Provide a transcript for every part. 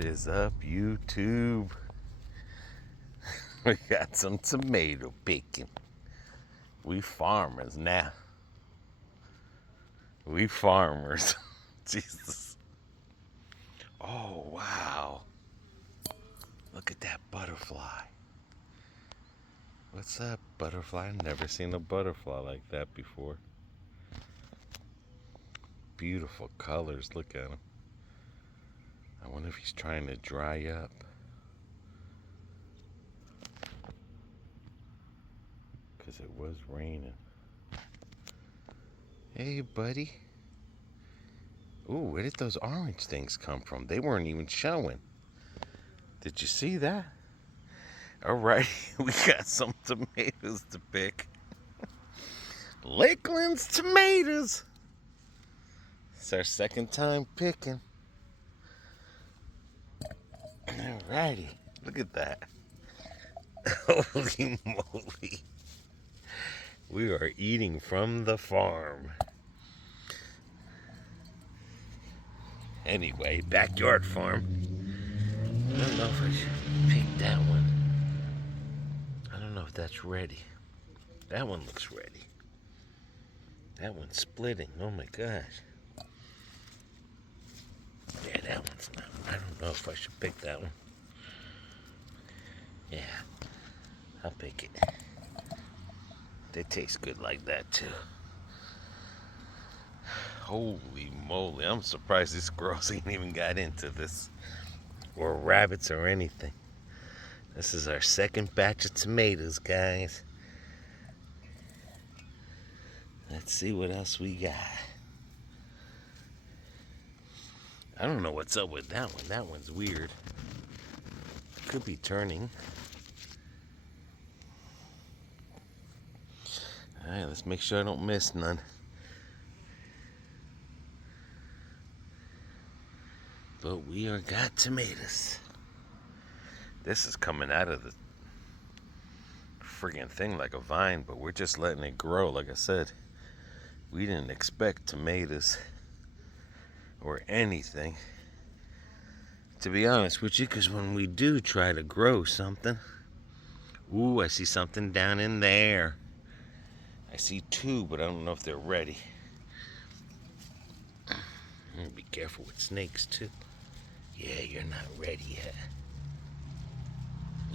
What is up, YouTube? We got some tomato picking. We farmers now. We farmers. Jesus. Oh, wow. Look at that butterfly. What's up, butterfly? I've never seen a butterfly like that before. Beautiful colors. Look at him. I wonder if he's trying to dry up. Because it was raining. Hey, buddy. Ooh, where did those orange things come from? They weren't even showing. Did you see that? Alright, we got some tomatoes to pick. Lakeland's tomatoes. It's our second time picking. Alrighty, look at that. Holy moly. We are eating from the farm. Anyway, backyard farm. I don't know if I should pick that one. I don't know if that's ready. That one looks ready. That one's splitting. Oh my gosh. Yeah, that one's not. I don't know if I should pick that one. Yeah, I'll pick it. They taste good like that too. Holy moly, I'm surprised these squirrels ain't even got into this. Or rabbits or anything. This is our second batch of tomatoes, guys. Let's see what else we got. I don't know what's up with that one. That one's weird. Could be turning. Alright, let's make sure I don't miss none. But we are got tomatoes. This is coming out of the friggin' thing like a vine, but we're just letting it grow. Like I said, we didn't expect tomatoes or anything, to be honest with you, because when we do try to grow something, ooh, I see something down in there. I see two, but I don't know if they're ready. Be careful with snakes too. Yeah, you're not ready yet.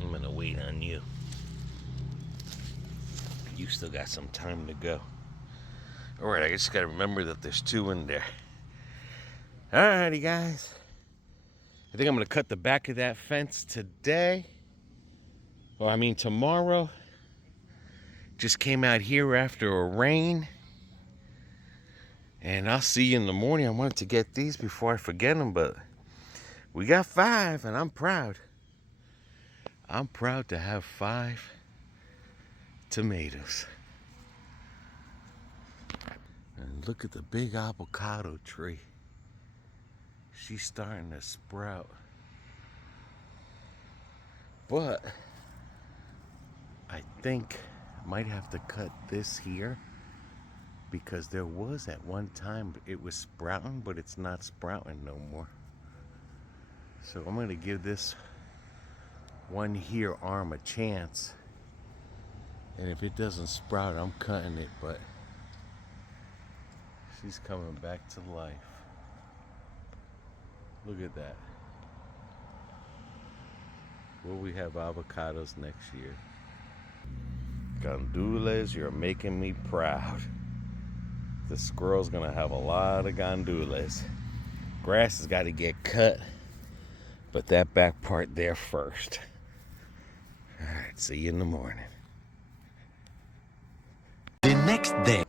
I'm gonna wait on you. You still got some time to go. Alright, I just gotta remember that there's two in there. Alrighty, guys. I think I'm gonna cut the back of that fence today. Well, I mean tomorrow. Just came out here after a rain. And I'll see you in the morning. I wanted to get these before I forget them, but we got 5, and I'm proud. I'm proud to have 5 tomatoes. And look at the big avocado tree. She's starting to sprout. But I think I might have to cut this here, because there was at one time it was sprouting, but it's not sprouting no more. So I'm going to give this one here arm a chance. And if it doesn't sprout, I'm cutting it, but she's coming back to life. Look at that. Will we have avocados next year? Gandules, you're making me proud. The squirrel's gonna have a lot of gandules. Grass has got to get cut, but that back part there first. All right, see you in the morning. The next day.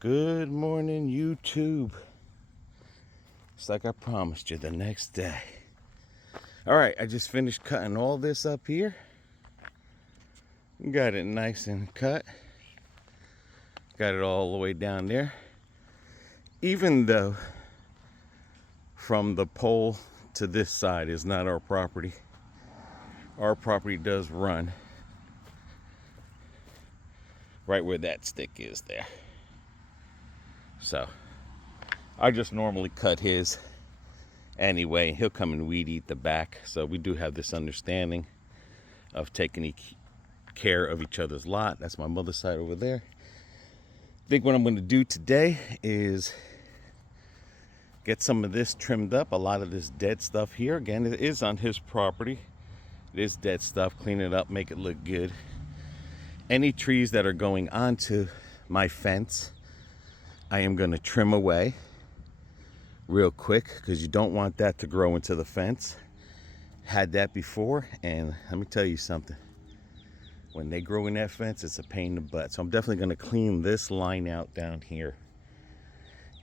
Good morning, YouTube. It's like I promised you, the next day. All right, I just finished cutting all this up here. Got it nice and cut. Got it all the way down there. Even though from the pole to this side is not our property. Our property does run right where that stick is there. So I just normally cut his anyway. He'll come and weed eat the back. So we do have this understanding of taking care of each other's lot. That's my mother's side over there. I think what I'm going to do today is get some of this trimmed up. A lot of this dead stuff here, again, it is on his property. It is dead stuff. Clean it up, make it look good. Any trees that are going onto my fence, I am going to trim away real quick, because you don't want that to grow into the fence. Had that before, and let me tell you something. When they grow in that fence, it's a pain in the butt. So I'm definitely going to clean this line out down here.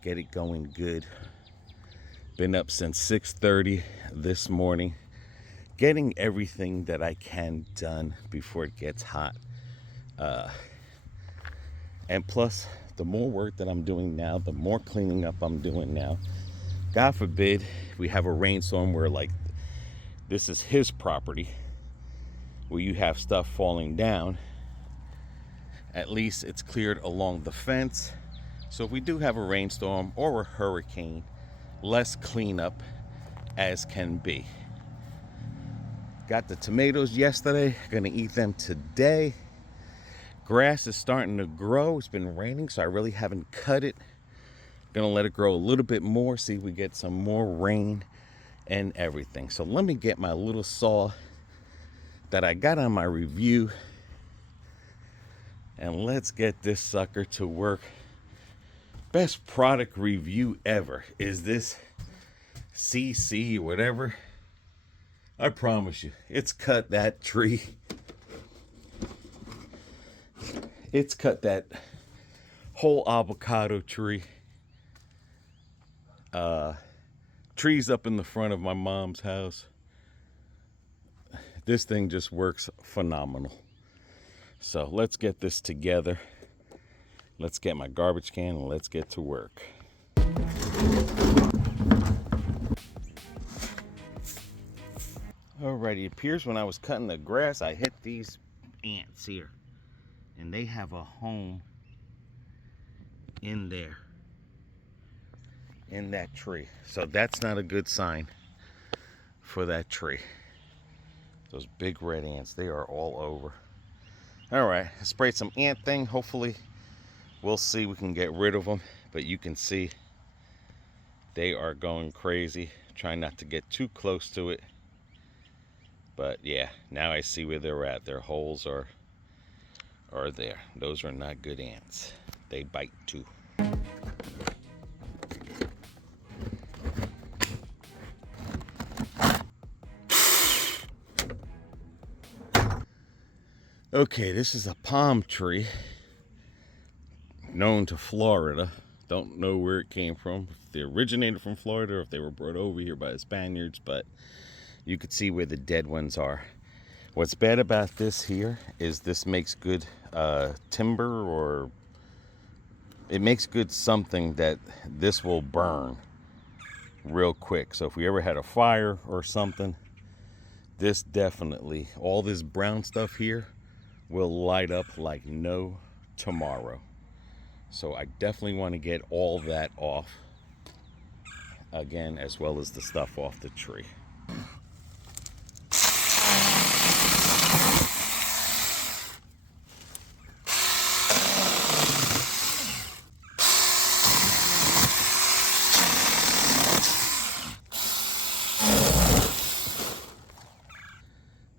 Get it going good. Been up since 6:30 this morning, getting everything that I can done before it gets hot. And plus, the more work that I'm doing now, the more cleaning up I'm doing now. God forbid we have a rainstorm where, like, this is his property, where you have stuff falling down. At least it's cleared along the fence. So if we do have a rainstorm or a hurricane, less cleanup as can be. Got the tomatoes yesterday, gonna eat them today. Grass is starting to grow. It's been raining, so I really haven't cut it. Gonna let it grow a little bit more, see if we get some more rain and everything. So let me get my little saw that I got on my review, and let's get this sucker to work. Best product review ever. Is this CC or whatever? I promise you, it's cut that tree. It's cut that whole avocado tree. Trees up in the front of my mom's house. This thing just works phenomenal. So let's get this together. Let's get my garbage can and let's get to work. Alrighty, it appears when I was cutting the grass, I hit these ants here. And they have a home in there, in that tree. So that's not a good sign for that tree. Those big red ants, they are all over. All right, I sprayed some ant thing. Hopefully we'll see we can get rid of them, but you can see they are going crazy. Trying not to get too close to it. But yeah, now I see where they're at. Their holes are there. Those are not good ants. They bite too. Okay, this is a palm tree known to Florida. Don't know where it came from. If they originated from Florida or if they were brought over here by the Spaniards, but you could see where the dead ones are. What's bad about this here is this makes good timber, or it makes good something that this will burn real quick. So if we ever had a fire or something, this definitely, all this brown stuff here will light up like no tomorrow. So I definitely want to get all that off again, as well as the stuff off the tree.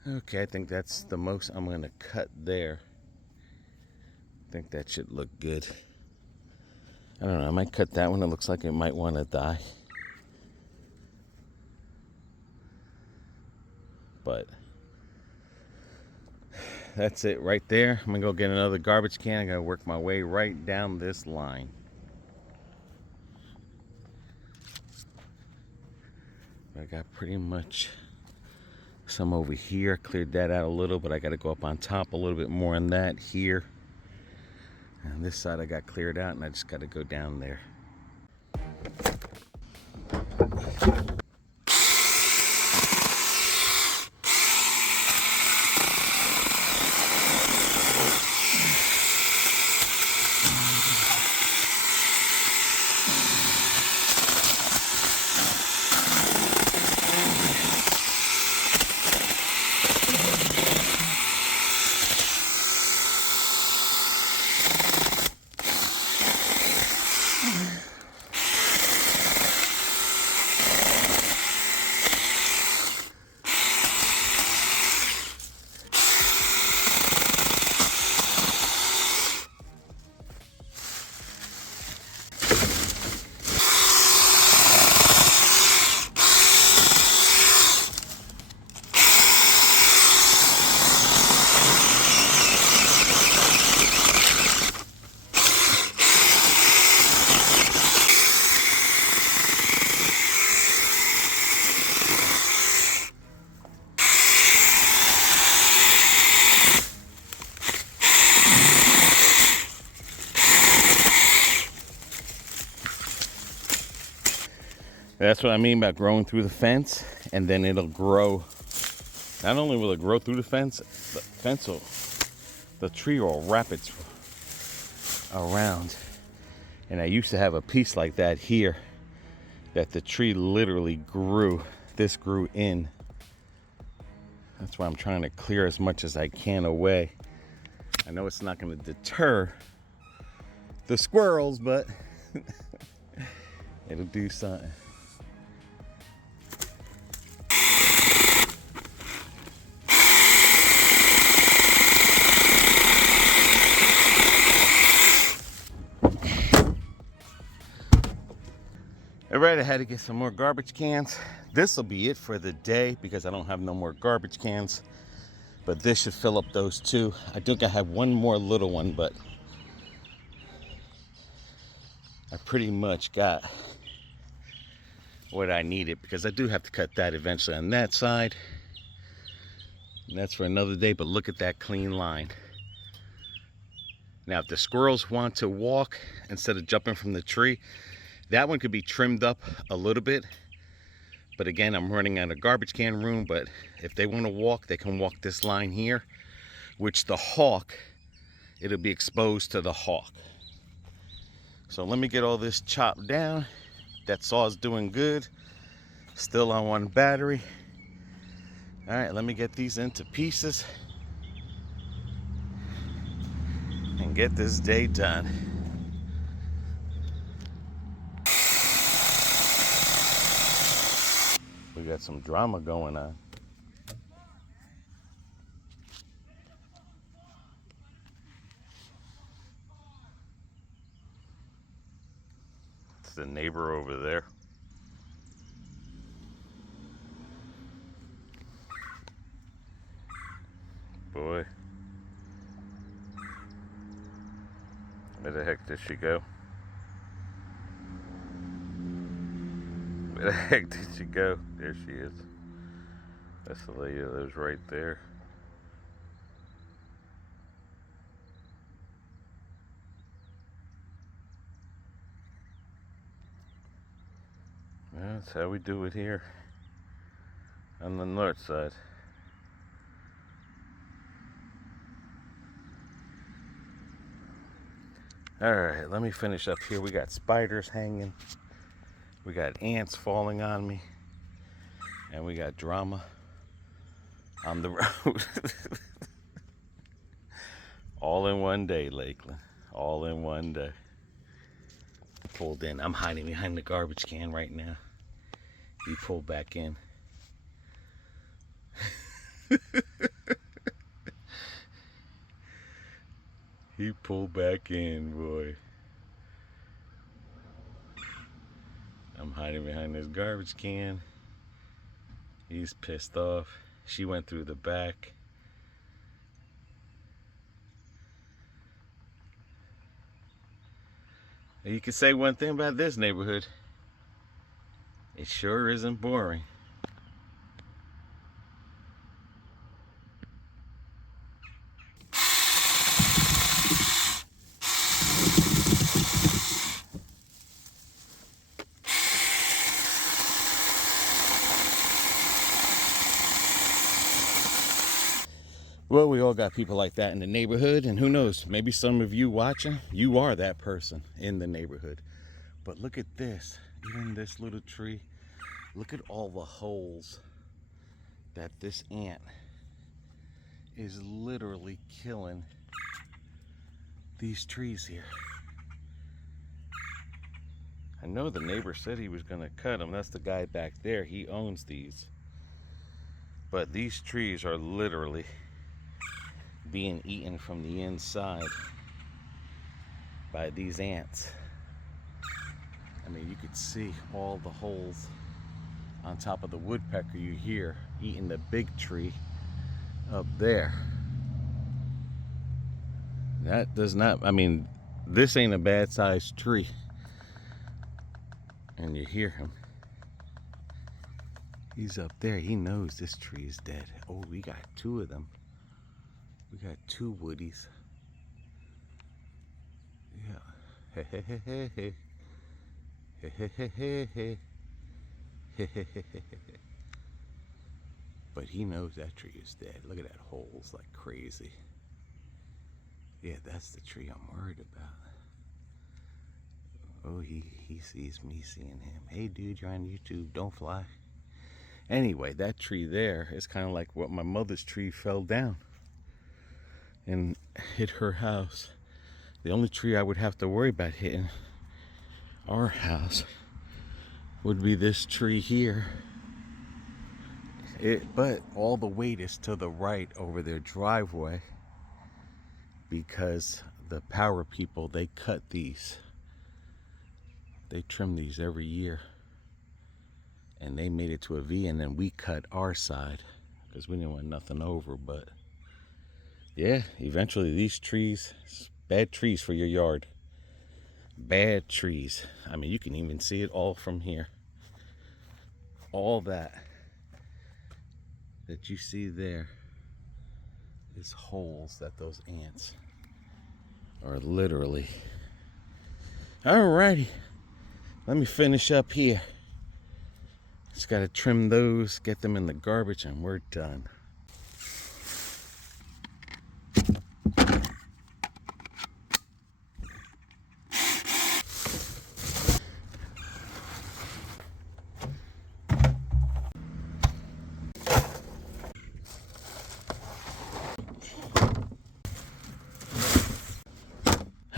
Okay, I think that's the most I'm going to cut there. I think that should look good. I don't know, I might cut that one. It looks like it might want to die. But that's it right there. I'm going to go get another garbage can. I'm going to work my way right down this line. I got pretty much some over here. Cleared that out a little, but I got to go up on top a little bit more on that here. And this side I got cleared out, and I just got to go down there. That's what I mean by growing through the fence, and then it'll grow. Not only will it grow through the fence will, the tree will wrap its around. And I used to have a piece like that here, that the tree literally grew. This grew in. That's why I'm trying to clear as much as I can away. I know it's not going to deter the squirrels, but it'll do something. Alright, I had to get some more garbage cans. This will be it for the day because I don't have no more garbage cans. But this should fill up those two. I think I have one more little one, but I pretty much got what I needed because I do have to cut that eventually on that side. And that's for another day, but look at that clean line. Now, if the squirrels want to walk instead of jumping from the tree, that one could be trimmed up a little bit. But again, I'm running out of garbage can room, but if they want to walk, they can walk this line here, which the hawk, it'll be exposed to the hawk. So let me get all this chopped down. That saw's doing good. Still on one battery. All right, let me get these into pieces and get this day done. We got some drama going on. It's the neighbor over there. Boy. Where the heck did she go? Where the heck did she go? There she is. That's the lady that lives right there. Well, that's how we do it here on the north side. Alright, let me finish up here. We got spiders hanging. We got ants falling on me. And we got drama on the road. All in one day, Lakeland. All in one day. Pulled in. I'm hiding behind the garbage can right now. He pulled back in. He pulled back in, boy. I'm hiding behind this garbage can. He's pissed off. She went through the back. You can say one thing about this neighborhood. It sure isn't boring. Well, we all got people like that in the neighborhood, and who knows, maybe some of you watching, you are that person in the neighborhood. But look at this, even this little tree, look at all the holes that this ant is literally killing these trees here. I know the neighbor said he was gonna cut them. That's the guy back there, he owns these. But these trees are literally being eaten from the inside by these ants. I mean, you could see all the holes on top of the woodpecker you hear eating the big tree up there. That does not, I mean, this ain't a bad sized tree. And you hear him. He's up there. He knows this tree is dead. Oh, we got two of them. We got two woodies. Yeah. Hey, hey, hey, hey, hey. Hey, hey, hey, hey, hey. But he knows that tree is dead. Look at that holes like crazy. Yeah, that's the tree I'm worried about. Oh, he sees me seeing him. Hey dude, you're on YouTube, don't fly. Anyway, that tree there is kind of like what my mother's tree fell down and hit her house. The only tree I would have to worry about hitting our house would be this tree here. But all the weight is to the right over their driveway because the power people, they cut these. They trim these every year. And they made it to a V, and then we cut our side because we didn't want nothing over. But yeah, eventually these trees, bad trees for your yard. Bad trees. I mean, you can even see it all from here. All that you see there is holes that those ants are literally. Alrighty, let me finish up here. Just got to trim those, get them in the garbage, and we're done.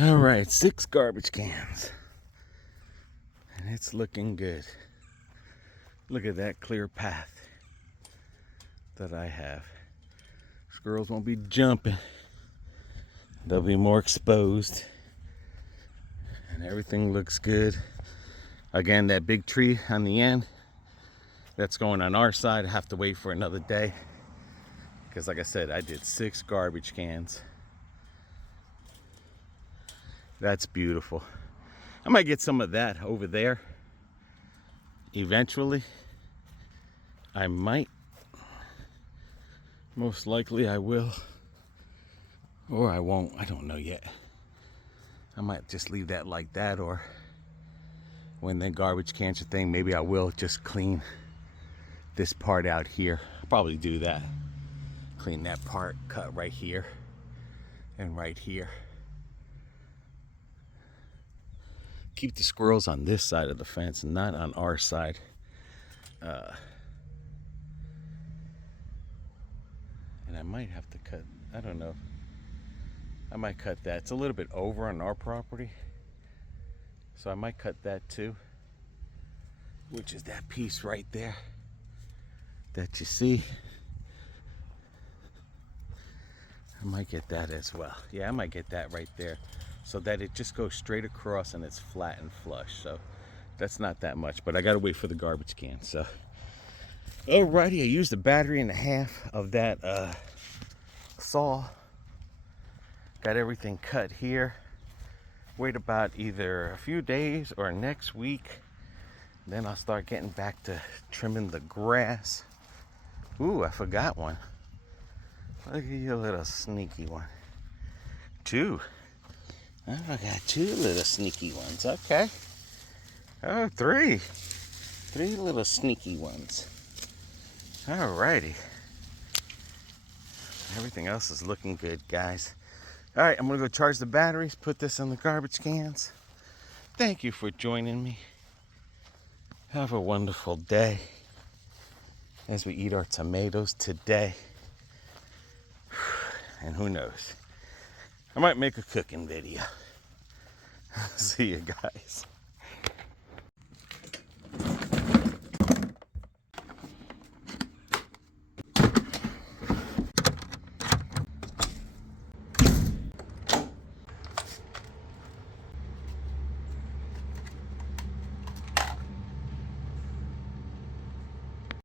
All right, 6 garbage cans. And it's looking good. Look at that clear path that I have. Squirrels won't be jumping. They'll be more exposed. And everything looks good. Again, that big tree on the end, that's going on our side. I have to wait for another day. Because like I said, I did 6 garbage cans. That's beautiful. I might get some of that over there. Eventually. I might. Most likely I will. Or I won't. I don't know yet. I might just leave that like that, or when the garbage cans are thing, maybe I will just clean this part out here. I'll probably do that. Clean that part, cut right here and right here. Keep the squirrels on this side of the fence, not on our side. And I might have to cut, I don't know. I might cut that. It's a little bit over on our property. So I might cut that too. Which is that piece right there that you see. I might get that as well. Yeah, I might get that right there. So that it just goes straight across and it's flat and flush. So that's not that much, but I gotta wait for the garbage can. So alrighty, I used a battery and a half of that saw. Got everything cut here. Wait about either a few days or next week. Then I'll start getting back to trimming the grass. Ooh, I forgot one. Look at you, little sneaky one. 2. Oh, I got 2 little sneaky ones. Okay. Oh, 3. 3 little sneaky ones. Alrighty. Everything else is looking good, guys. Alright, I'm going to go charge the batteries, put this in the garbage cans. Thank you for joining me. Have a wonderful day as we eat our tomatoes today. And who knows? I might make a cooking video. See you guys.